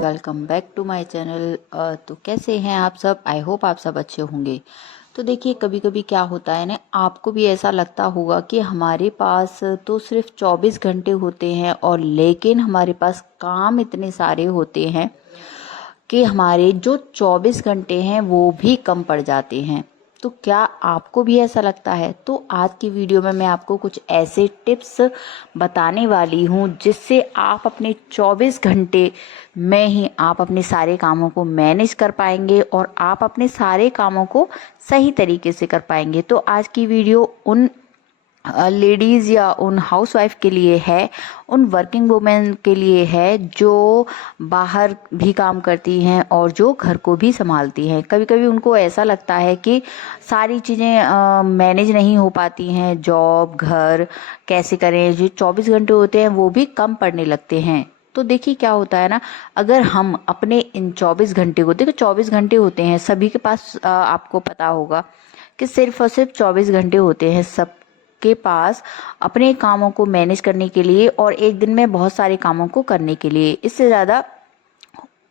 Welcome back to my channel. तो कैसे हैं आप सब? आई होप आप सब अच्छे होंगे। तो देखिए, कभी कभी क्या होता है ना, आपको भी ऐसा लगता होगा कि हमारे पास तो सिर्फ 24 घंटे होते हैं और लेकिन हमारे पास काम इतने सारे होते हैं कि हमारे जो 24 घंटे हैं वो भी कम पड़ जाते हैं। तो क्या आपको भी ऐसा लगता है? तो आज की वीडियो में मैं आपको कुछ ऐसे टिप्स बताने वाली हूँ जिससे आप अपने 24 घंटे में ही आप अपने सारे कामों को मैनेज कर पाएंगे और आप अपने सारे कामों को सही तरीके से कर पाएंगे। तो आज की वीडियो उन लेडीज़ या उन हाउसवाइफ के लिए है, उन वर्किंग वुमेन के लिए है जो बाहर भी काम करती हैं और जो घर को भी संभालती हैं। कभी कभी उनको ऐसा लगता है कि सारी चीज़ें मैनेज नहीं हो पाती हैं, जॉब घर कैसे करें, जो 24 घंटे होते हैं वो भी कम पड़ने लगते हैं। तो देखिए क्या होता है ना, अगर हम अपने इन 24 घंटे को, देखो 24 घंटे होते हैं सभी के पास, आपको पता होगा कि सिर्फ और सिर्फ 24 घंटे होते हैं सब के पास अपने कामों को मैनेज करने के लिए और एक दिन में बहुत सारे कामों को करने के लिए। इससे ज़्यादा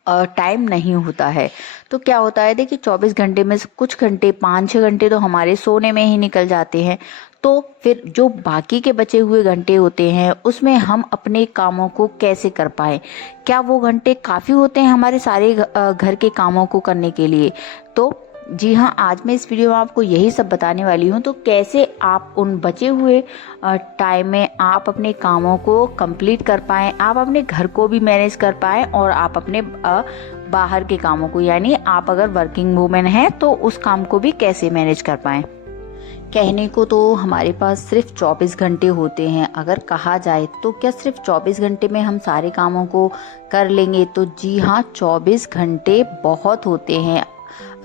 टाइम नहीं होता है। तो क्या होता है, देखिए 24 घंटे में से कुछ घंटे 5-6 घंटे तो हमारे सोने में ही निकल जाते हैं। तो फिर जो बाकी के बचे हुए घंटे होते हैं उसमें हम अपने कामों को कैसे कर पाए? क्या वो घंटे काफ़ी होते हैं हमारे सारे घर के कामों को करने के लिए? तो जी हाँ, आज मैं इस वीडियो में आपको यही सब बताने वाली हूँ। तो कैसे आप उन बचे हुए टाइम में आप अपने कामों को कंप्लीट कर पाएँ, आप अपने घर को भी मैनेज कर पाएँ और आप अपने बाहर के कामों को, यानी आप अगर वर्किंग वूमेन हैं तो उस काम को भी कैसे मैनेज कर पाएँ। कहने को तो हमारे पास सिर्फ 24 घंटे होते हैं, अगर कहा जाए तो क्या सिर्फ 24 घंटे में हम सारे कामों को कर लेंगे? तो जी हाँ, 24 घंटे बहुत होते हैं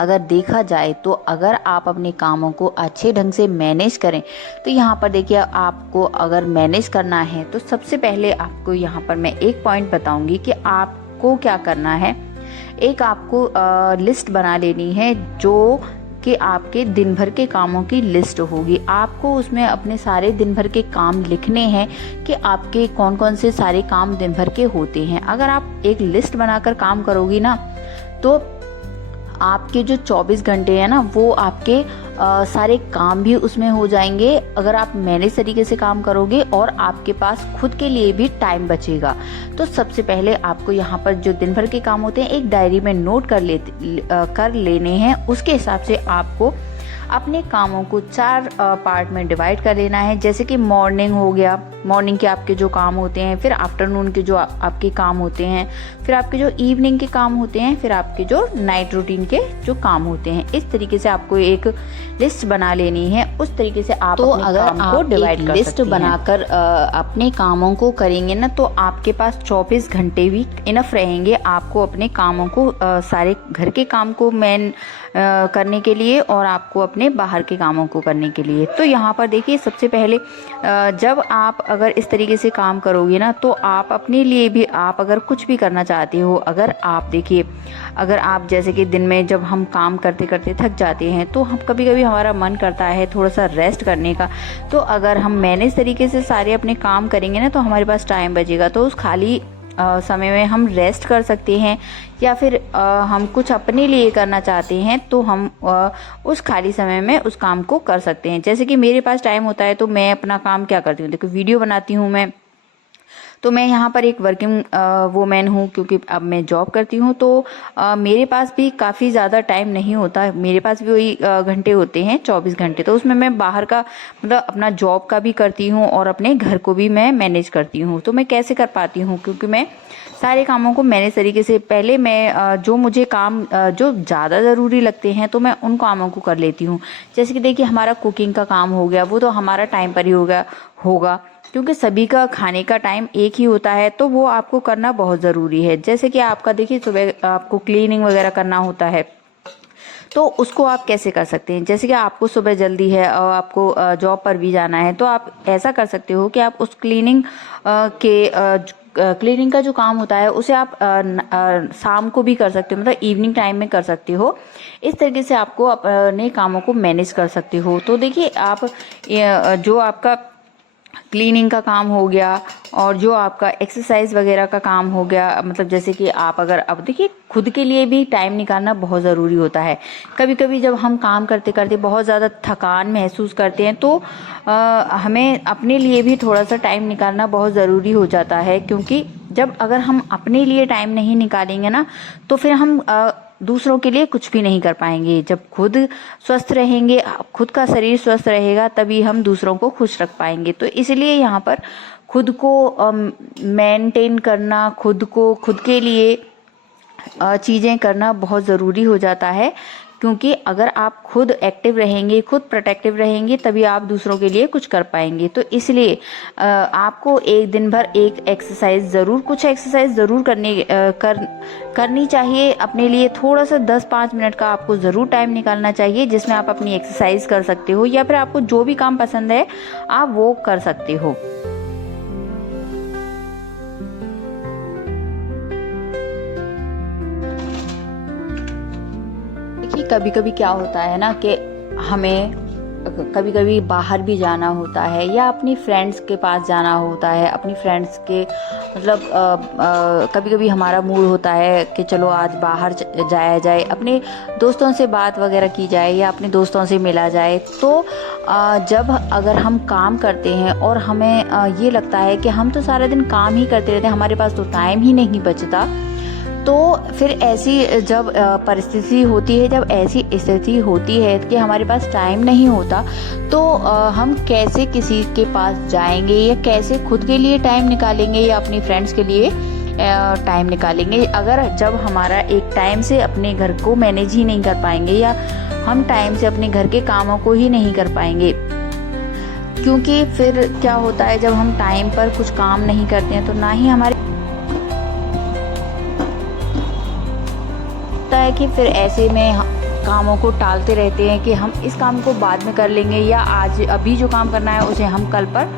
अगर देखा जाए तो। अगर आप अपने कामों को अच्छे ढंग से मैनेज करें तो यहाँ पर देखिए, आपको अगर मैनेज करना है तो सबसे पहले आपको यहाँ पर मैं एक पॉइंट बताऊंगी कि आपको क्या करना है। एक आपको लिस्ट बना लेनी है जो कि आपके दिन भर के कामों की लिस्ट होगी। आपको उसमें अपने सारे दिन भर के काम लिखने हैं कि आपके कौन कौन से सारे काम दिन भर के होते हैं। अगर आप एक लिस्ट बनाकर काम करोगी ना तो आपके जो 24 घंटे हैं ना वो आपके सारे काम भी उसमें हो जाएंगे अगर आप मैनेज तरीके से काम करोगे और आपके पास खुद के लिए भी टाइम बचेगा। तो सबसे पहले आपको यहाँ पर जो दिन भर के काम होते हैं एक डायरी में नोट कर लेने हैं। उसके हिसाब से आपको अपने कामों को 4 पार्ट में डिवाइड कर लेना है। जैसे कि मॉर्निंग हो गया, मॉर्निंग के आपके जो काम होते हैं, फिर आफ्टरनून के जो आपके काम होते हैं, फिर आपके जो इवनिंग के काम होते हैं, फिर आपके जो नाइट रूटीन के जो काम होते हैं। इस तरीके से आपको एक लिस्ट बना लेनी है। उस तरीके से आप तो अपने अगर काम को डिवाइड कर लिस्ट बनाकर अपने कामों को करेंगे ना तो आपके पास 24 घंटे भी इनफ रहेंगे आपको अपने कामों को सारे घर के काम को करने के लिए और आपको अपने बाहर के कामों को करने के लिए। तो यहाँ पर देखिए, सबसे पहले जब आप अगर इस तरीके से काम करोगे ना तो आप अपने लिए भी, आप अगर कुछ भी करना चाहते हो, अगर आप देखिए, अगर आप जैसे कि दिन में जब हम काम करते करते थक जाते हैं तो हम कभी कभी हमारा मन करता है थोड़ा सा रेस्ट करने का। तो अगर हम मैनेज तरीके से सारे अपने काम करेंगे ना तो हमारे पास टाइम बचेगा। तो उस खाली समय में हम रेस्ट कर सकते हैं या फिर हम कुछ अपने लिए करना चाहते हैं तो हम उस खाली समय में उस काम को कर सकते हैं। जैसे कि मेरे पास टाइम होता है तो मैं अपना काम क्या करती हूँ, देखो वीडियो बनाती हूँ मैं। तो मैं यहाँ पर एक वर्किंग वूमेन हूँ क्योंकि अब मैं जॉब करती हूँ। तो मेरे पास भी काफ़ी ज़्यादा टाइम नहीं होता, मेरे पास भी वही घंटे होते हैं 24 घंटे। तो उसमें मैं बाहर का मतलब अपना जॉब का भी करती हूँ और अपने घर को भी मैं मैनेज करती हूँ। तो मैं कैसे कर पाती हूँ, क्योंकि मैं सारे कामों को मैनेज तरीके से, पहले मैं जो मुझे काम जो ज़्यादा ज़रूरी लगते हैं तो मैं उन कामों को कर लेती हूँ। जैसे कि देखिए, हमारा कुकिंग का काम हो गया, वो तो हमारा टाइम पर ही होगा क्योंकि सभी का खाने का टाइम एक ही होता है, तो वो आपको करना बहुत ज़रूरी है। जैसे कि आपका देखिए, सुबह आपको क्लीनिंग वगैरह करना होता है तो उसको आप कैसे कर सकते हैं। जैसे कि आपको सुबह जल्दी है और आपको जॉब पर भी जाना है तो आप ऐसा कर सकते हो कि आप उस क्लीनिंग का जो काम होता है उसे आप शाम को भी कर सकते हो, मतलब इवनिंग टाइम में कर सकते हो। इस तरीके से आपको अपने कामों को मैनेज कर सकते हो। तो देखिए, आप जो आपका क्लीनिंग का काम हो गया और जो आपका एक्सरसाइज वगैरह का काम हो गया, मतलब जैसे कि आप अगर, अब देखिए खुद के लिए भी टाइम निकालना बहुत ज़रूरी होता है। कभी कभी जब हम काम करते करते बहुत ज़्यादा थकान महसूस करते हैं तो हमें अपने लिए भी थोड़ा सा टाइम निकालना बहुत ज़रूरी हो जाता है, क्योंकि जब अगर हम अपने लिए टाइम नहीं निकालेंगे ना तो फिर हम दूसरों के लिए कुछ भी नहीं कर पाएंगे। जब खुद स्वस्थ रहेंगे, खुद का शरीर स्वस्थ रहेगा, तभी हम दूसरों को खुश रख पाएंगे। तो इसलिए यहाँ पर खुद को मेंटेन करना, खुद के लिए चीज़ें करना बहुत ज़रूरी हो जाता है, क्योंकि अगर आप खुद एक्टिव रहेंगे, खुद प्रोटेक्टिव रहेंगे, तभी आप दूसरों के लिए कुछ कर पाएंगे। तो इसलिए आपको एक दिन भर एक एक्सरसाइज ज़रूर, कुछ एक्सरसाइज ज़रूर करनी चाहिए अपने लिए। थोड़ा सा 10-5 मिनट का आपको ज़रूर टाइम निकालना चाहिए, जिसमें आप अपनी एक्सरसाइज कर सकते हो, या फिर आपको जो भी काम पसंद है आप वो कर सकते हो। देखिए कभी कभी क्या होता है ना कि हमें कभी कभी बाहर भी जाना होता है, या अपनी फ्रेंड्स के पास जाना होता है, अपनी फ्रेंड्स के मतलब कभी कभी हमारा मूड होता है कि चलो आज बाहर जाया जाए, अपने दोस्तों से बात वगैरह की जाए या अपने दोस्तों से मिला जाए। तो जब अगर हम काम करते हैं और हमें ये लगता है कि हम तो सारा दिन काम ही करते रहते हैं, हमारे पास तो टाइम ही नहीं बचता, तो फिर ऐसी जब परिस्थिति होती है, जब ऐसी स्थिति होती है कि हमारे पास टाइम नहीं होता, तो हम कैसे किसी के पास जाएंगे, या कैसे खुद के लिए टाइम निकालेंगे, या अपनी फ्रेंड्स के लिए टाइम निकालेंगे, अगर जब हमारा एक टाइम से अपने घर को मैनेज ही नहीं कर पाएंगे, या हम टाइम से अपने घर के कामों को ही नहीं कर पाएंगे। क्योंकि फिर क्या होता है, जब हम टाइम पर कुछ काम नहीं करते हैं तो ना ही हमारे है कि फिर ऐसे में कामों को टालते रहते हैं कि हम इस काम को बाद में कर लेंगे, या आज अभी जो काम करना है उसे हम कल पर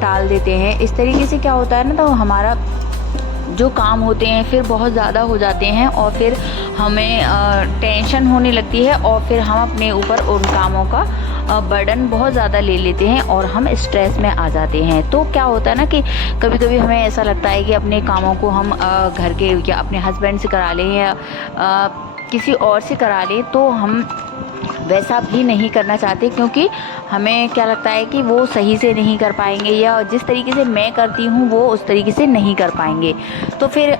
टाल देते हैं। इस तरीके से क्या होता है ना, तो हमारा जो काम होते हैं फिर बहुत ज़्यादा हो जाते हैं, और फिर हमें टेंशन होने लगती है, और फिर हम अपने ऊपर उन कामों का बर्डन बहुत ज़्यादा ले लेते हैं और हम स्ट्रेस में आ जाते हैं। तो क्या होता है ना कि कभी कभी हमें ऐसा लगता है कि अपने कामों को हम घर के या अपने हस्बैंड से करा लें, या किसी और से करा लें, तो हम वैसा भी नहीं करना चाहते, क्योंकि हमें क्या लगता है कि वो सही से नहीं कर पाएंगे, या जिस तरीके से मैं करती हूँ वो उस तरीके से नहीं कर पाएंगे। तो फिर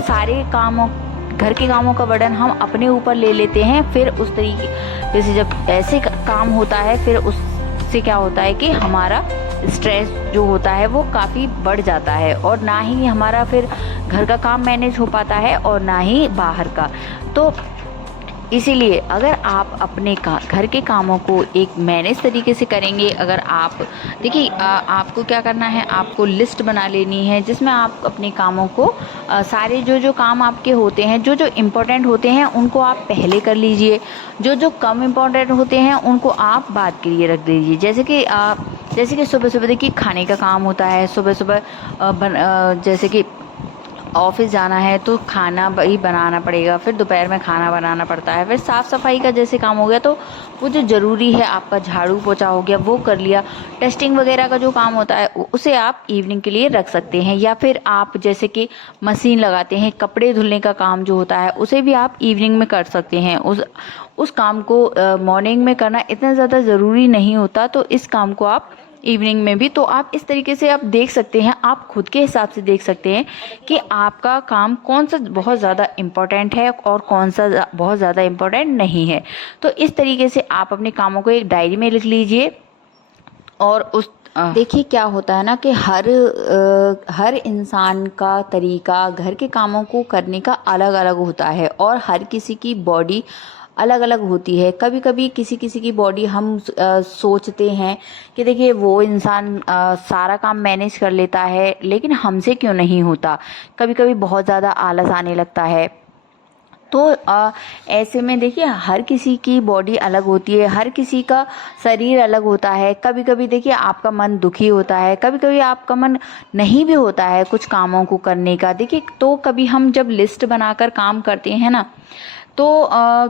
सारे कामों, घर के कामों का बर्डन हम अपने ऊपर ले लेते हैं। फिर उस तरीके से जब ऐसे काम होता है, फिर उससे क्या होता है कि हमारा स्ट्रेस जो होता है वो काफ़ी बढ़ जाता है, और ना ही हमारा फिर घर का काम मैनेज हो पाता है और ना ही बाहर का। तो इसीलिए अगर आप अपने घर के कामों को एक मैनेज तरीके से करेंगे, अगर आप देखिए आपको क्या करना है, आपको लिस्ट बना लेनी है जिसमें आप अपने कामों को सारे जो काम आपके होते हैं, जो इम्पोर्टेंट होते हैं उनको आप पहले कर लीजिए, जो कम इम्पोर्टेंट होते हैं उनको आप बाद के लिए रख दीजिए। जैसे कि सुबह सुबह देखिए खाने का काम होता है, सुबह सुबह जैसे कि ऑफिस जाना है तो खाना ही बनाना पड़ेगा, फिर दोपहर में खाना बनाना पड़ता है, फिर साफ़ सफाई का जैसे काम हो गया तो वो जो ज़रूरी है आपका झाड़ू पोछा हो गया वो कर लिया। टेस्टिंग वगैरह का जो काम होता है उसे आप इवनिंग के लिए रख सकते हैं, या फिर आप जैसे कि मशीन लगाते हैं, कपड़े धुलने का काम जो होता है उसे भी आप इवनिंग में कर सकते हैं। उस काम को मॉर्निंग में करना इतना ज़्यादा ज़रूरी नहीं होता, तो इस काम को आप इवनिंग में भी, तो आप इस तरीके से आप देख सकते हैं, आप खुद के हिसाब से देख सकते हैं कि आपका काम कौन सा बहुत ज़्यादा इम्पोर्टेंट है और कौन सा बहुत ज़्यादा इम्पोर्टेंट नहीं है। तो इस तरीके से आप अपने कामों को एक डायरी में लिख लीजिए। और देखिए क्या होता है ना कि हर इंसान का तरीका घर के कामों को करने का अलग अलग होता है, और हर किसी की बॉडी अलग अलग होती है। कभी कभी किसी किसी की बॉडी हम सोचते हैं कि देखिए वो इंसान सारा काम मैनेज कर लेता है, लेकिन हमसे क्यों नहीं होता। कभी कभी बहुत ज़्यादा आलस आने लगता है। तो ऐसे में देखिए हर किसी की बॉडी अलग होती है, हर किसी का शरीर अलग होता है। कभी कभी देखिए आपका मन दुखी होता है, कभी कभी आपका मन नहीं भी होता है कुछ कामों को करने का। देखिए तो कभी हम जब लिस्ट बनाकर काम करते हैं ना, तो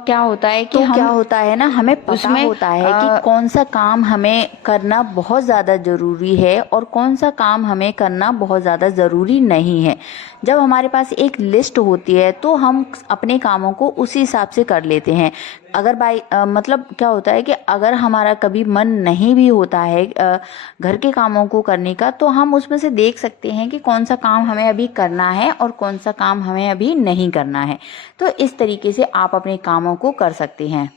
क्या होता है कि क्या होता है ना, हमें पता होता है कि कौन सा काम हमें करना बहुत ज़्यादा ज़रूरी है और कौन सा काम हमें करना बहुत ज़्यादा ज़रूरी नहीं है। जब हमारे पास एक लिस्ट होती है तो हम अपने कामों को उसी हिसाब से कर लेते हैं। अगर मतलब क्या होता है कि अगर हमारा कभी मन नहीं भी होता है घर के कामों को करने का, तो हम उसमें से देख सकते हैं कि कौन सा काम हमें अभी करना है और कौन सा काम हमें अभी नहीं करना है। तो इस तरीके से आप अपने कामों को कर सकते हैं।